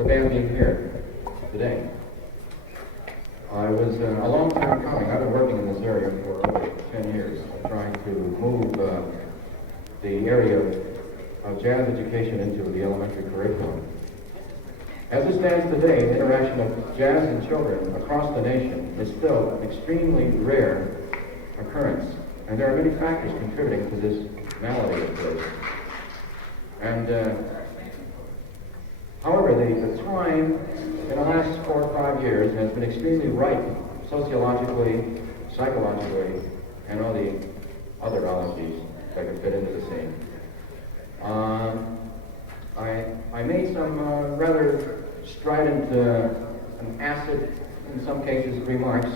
the band being here today. I was a long time coming. I've been working in this area for over 10 years, trying to move the area of jazz education into the elementary curriculum. As it stands today, the interaction of jazz and children across the nation is still an extremely rare occurrence, and there are many factors contributing to this malady of course. And however, the time in the last 4 or 5 years has been extremely ripe sociologically, psychologically, and all the other ologies that could fit into the scene. I made some rather strident and acid, in some cases, remarks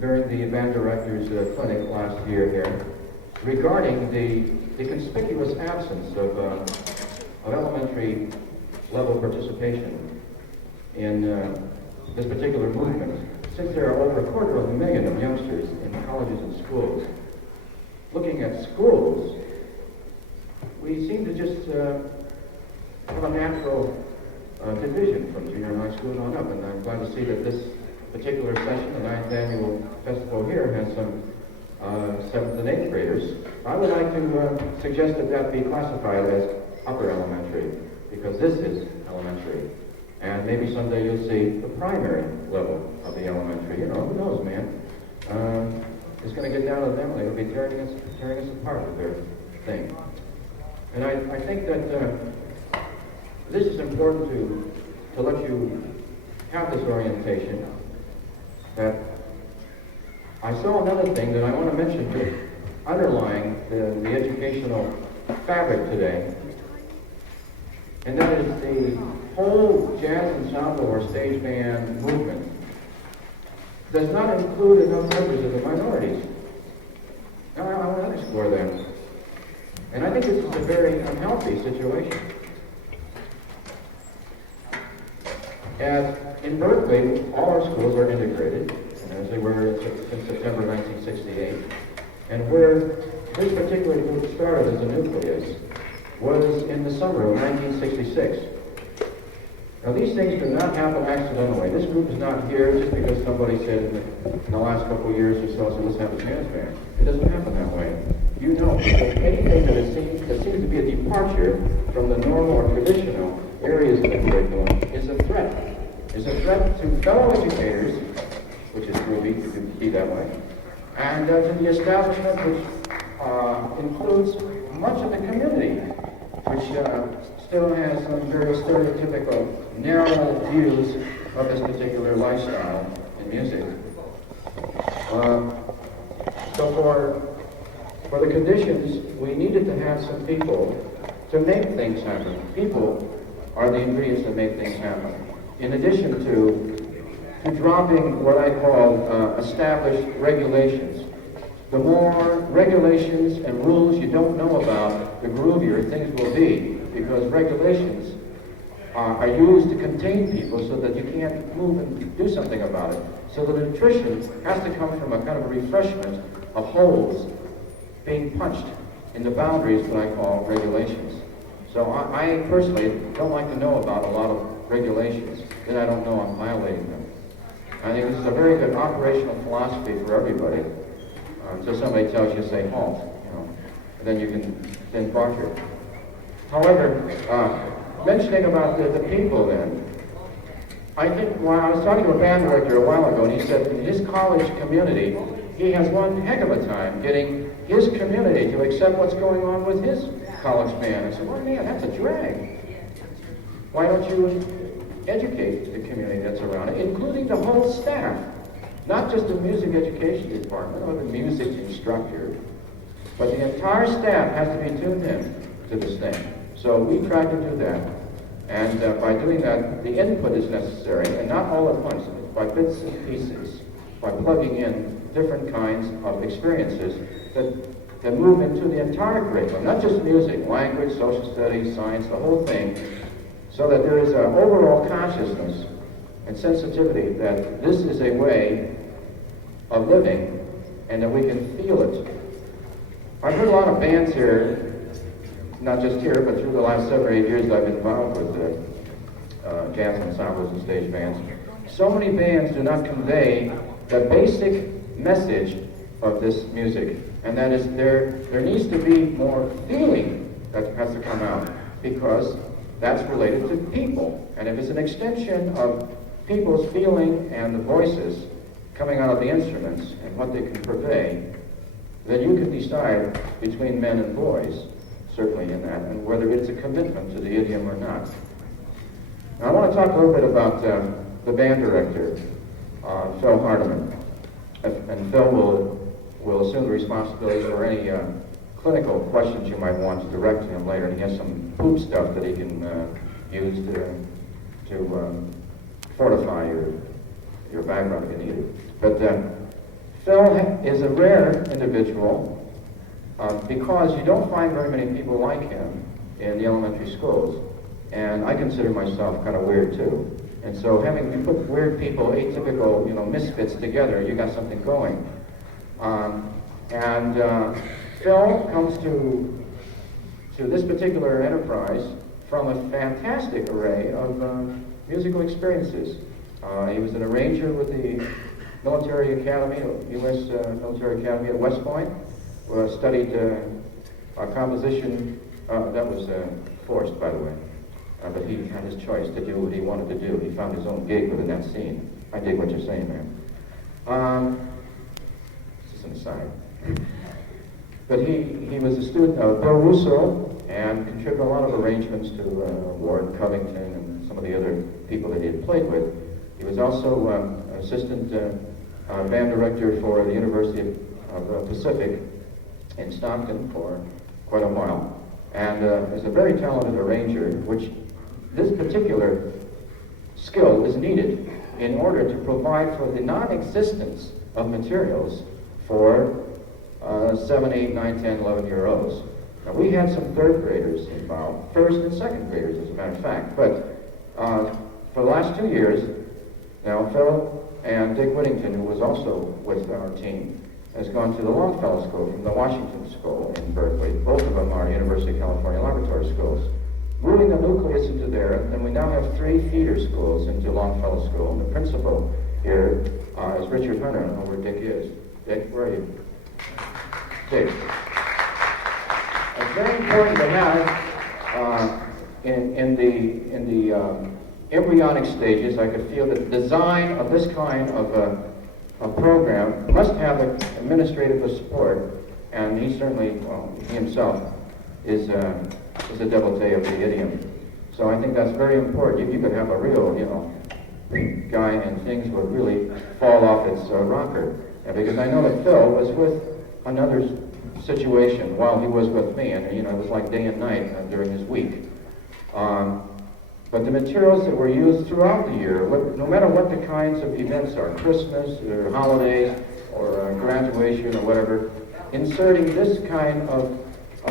during the band director's clinic last year here regarding the conspicuous absence of elementary level participation in this particular movement, since there are over 250,000 youngsters in colleges and schools. Looking at schools, we seem to just have a natural division from junior high school on up, and I'm glad to see that this particular session, the 9th annual festival here, has some 7th and 8th graders. I would like to suggest that be classified as upper elementary, because this is elementary. And maybe someday you'll see the primary level of the elementary. You know, who knows, man? It's going to get down to them. They'll be tearing us apart with their thing. And I think that this is important to let you have this orientation. That I saw another thing that I want to mention underlying the educational fabric today, and that is the whole jazz ensemble or stage band movement does not include enough members of the minorities. Now, I want to explore that. And I think this is a very unhealthy situation. As in Berkeley, all our schools are integrated, as they were since September 1968. And where this particular group started as a nucleus was in the summer of 1966. Now, these things do not happen accidentally. This group is not here just because somebody said in the last couple of years or so, let's have a jazz band. It doesn't happen that way. You know, because anything that seems to be a departure from the normal or traditional areas of the curriculum is a threat. It's a threat to fellow educators, which is groovy to be that way, and to the establishment, which includes much of the community, which still has some very stereotypical, narrow views of this particular lifestyle in music. So for the conditions, we needed to have some people to make things happen. People are the ingredients that make things happen. In addition to dropping what I call established regulations. The more regulations and rules you don't know about, the groovier things will be, because regulations are used to contain people so that you can't move and do something about it. So the nutrition has to come from a kind of a refreshment of holes being punched in the boundaries, what I call regulations. So I personally don't like to know about a lot of regulations, then I don't know I'm violating them. I think this is a very good operational philosophy for everybody. So somebody tells you, say, halt, you know, and then you can then barter. However, mentioning about the people then, I think, well, I was talking to a band director a while ago, and he said in his college community, he has one heck of a time getting his community to accept what's going on with his college band. I said, well, man, that's a drag. Why don't you educate the community that's around it, including the whole staff, not just the music education department or the music instructor, but the entire staff has to be tuned in to this thing. So we try to do that, and by doing that, the input is necessary, and not all at once, by bits and pieces, by plugging in different kinds of experiences that move into the entire curriculum, not just music, language, social studies, science, the whole thing, so that there is an overall consciousness and sensitivity that this is a way of living and that we can feel it. I've heard a lot of bands here, not just here, but through the last 7 or 8 years that I've been involved with jazz ensembles and stage bands. So many bands do not convey the basic message of this music, and that is there needs to be more feeling that has to come out, because that's related to people. And if it's an extension of people's feeling and the voices coming out of the instruments and what they can convey, then you can decide between men and boys, certainly in that, and whether it's a commitment to the idiom or not. Now I want to talk a little bit about the band director, Phil Hardymon. And Phil will assume the responsibility for any clinical questions you might want to direct to him later. And he has some poop stuff that he can use to fortify your background if you need it. But Phil is a rare individual because you don't find very many people like him in the elementary schools. And I consider myself kind of weird too. And so having you put weird people, atypical, misfits together, you got something going. Phil comes to this particular enterprise from a fantastic array of musical experiences. He was an arranger with the military academy, U.S. Military Academy at West Point, studied composition. That was forced, by the way. But he had his choice to do what he wanted to do. He found his own gig within that scene. I dig what you're saying, man. Just an aside. But he was a student of Bill Russo and contributed a lot of arrangements to Ward Covington and some of the other people that he had played with. He was also an assistant band director for the University of Pacific in Stockton for quite a while. And is a very talented arranger, which this particular skill is needed in order to provide for the non-existence of materials for 7, 8, 9, 10, 11-year-olds. Now, we had some third graders involved, first and second graders, as a matter of fact. But for the last 2 years, now Phil and Dick Whittington, who was also with our team, has gone to the Longfellow School from the Washington School in Berkeley. Both of them are University of California laboratory schools. Moving the nucleus into there, and we now have 3 feeder schools into Longfellow School. And the principal here is Richard Hunter. I don't know where Dick is. Dick, where are you? Dick. It's very important to have in the embryonic stages. I could feel that the design of this kind of a program must have administrative support, and he certainly, he himself, is a devotee of the idiom. So I think that's very important. You could have a real, guy and things would really fall off its rocker. And because I know that Phil was with another situation while he was with me, and it was like day and night during his week. But the materials that were used throughout the year, no matter what the kinds of events are, Christmas or holidays or graduation or whatever, inserting this kind of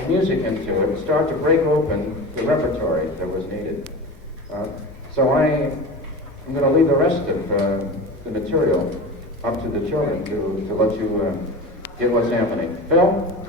music into it, start to break open the repertory that was needed. So I'm going to leave the rest of the material up to the children to let you get what's happening. Phil?